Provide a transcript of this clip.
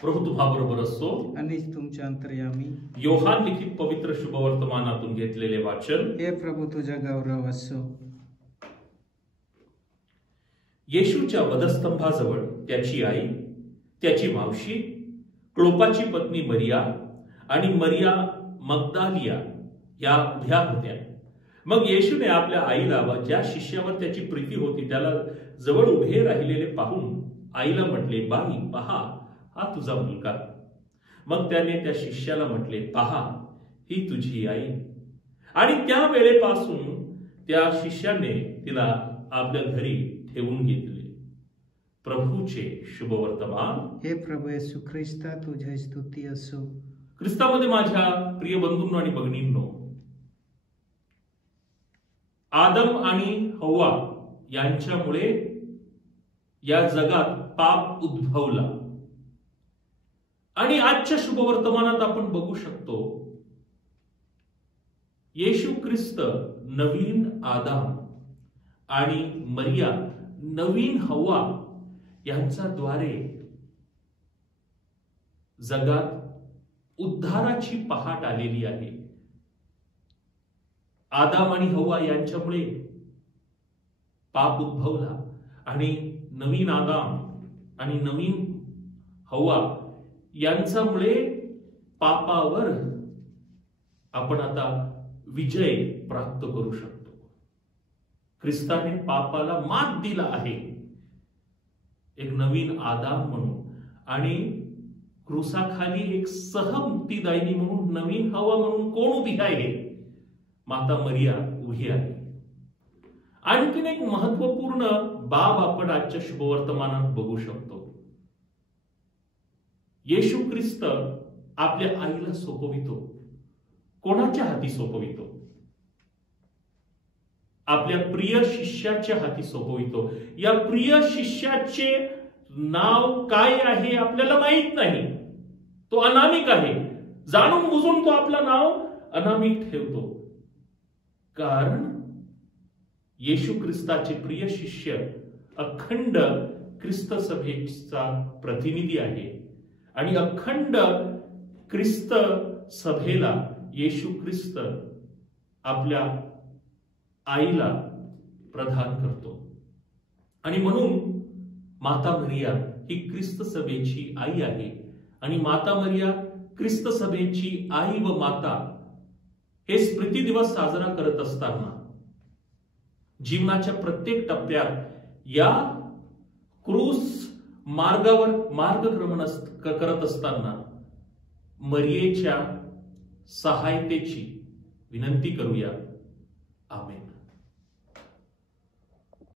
प्रभू तुम्हाबरोबर असो. आणि तुमच्या अंतर्यामी. योहान लिखित पवित्र शुभवर्तमानातून घेतलेले वाचन. हे प्रभू तुझा गौरव असो. येशूच्या वधस्तंभाजवळ त्याची आई, त्याची मावशी, क्लोपाची पत्नी मरिया आणि मरिया मग्दालिया या उभ्या होत्या. मग येशूने आपल्या आईला व ज्या शिष्यावर त्याची प्रीती होती त्याला जवळ उभे राहिलेले पाहून आईला म्हटले, बाई पहा, हा तुझा मुलगा. मग त्याने त्या शिष्याला म्हटले, पहा, ही तुझी आई. आणि त्या वेळेपासून त्या शिष्याने तिला आपल्या घरी ठेवून घेतले. प्रभूचे शुभवर्तमान. हे प्रभू येशू ख्रिस्ता तुझी स्तुती असो. ख्रिस्तामध्ये माझ्या प्रिय बंधूंनो आणि भगिनींनो, आदम आणि हव्वा यांच्यामुळे या जगात पाप उद्भवला. आणि आजच्या शुभवर्तमानात आपण बघू शकतो येशू ख्रिस्त नवीन आदाम आणि मरिया नवीन हव्वा यांच्या द्वारे जगात उद्धाराची पहाट आलेली आहे. आदाम आणि हव्वा यांच्यामुळे पाप उद्भवला आणि नवीन आदाम आणि नवीन हव्वा यांच्यामुळे पापावर आपण आता विजय प्राप्त करू शकतो. ख्रिस्ताने पापाला मात दिला आहे एक नवीन आदाम म्हणून, आणि क्रूसाखाली एक सहमुक्तीदायिनी म्हणून नवीन हवा म्हणून कोण उभी आहे? माता मरिया उभी आहे. आणखीन एक महत्वपूर्ण बाब आपण आजच्या शुभवर्तमानात बघू शकतो. येशू ख्रिस्त आपल्या आईला सोपवितो. कोणाच्या हाती सोपवितो? आपल्या प्रिय शिष्याच्या हाती सोपवितो. या प्रिय शिष्याचे नाव काय आहे आपल्याला माहित नाही. तो अनामिक आहे. जाणून बुजून तो आपलं नाव अनामिक ठेवतो. कारण येशू ख्रिस्ताचे प्रिय शिष्य अखंड ख्रिस्त सभेचा प्रतिनिधी आहे. आणि अखंड ख्रिस्त सभेला येशू ख्रिस्त आपल्या आईला प्रदान करतो. आणि म्हणून माता मरिया ही ख्रिस्त सभेची आई आहे. आणि माता मरिया ख्रिस्त सभेची आई व माता हे स्मृती दिवस साजरा करत असताना जीवनाच्या प्रत्येक टप्प्यात या क्रूस मार्गावर मार्गक्रमण करत असताना मरियेच्या सहायतेची विनंती करूया.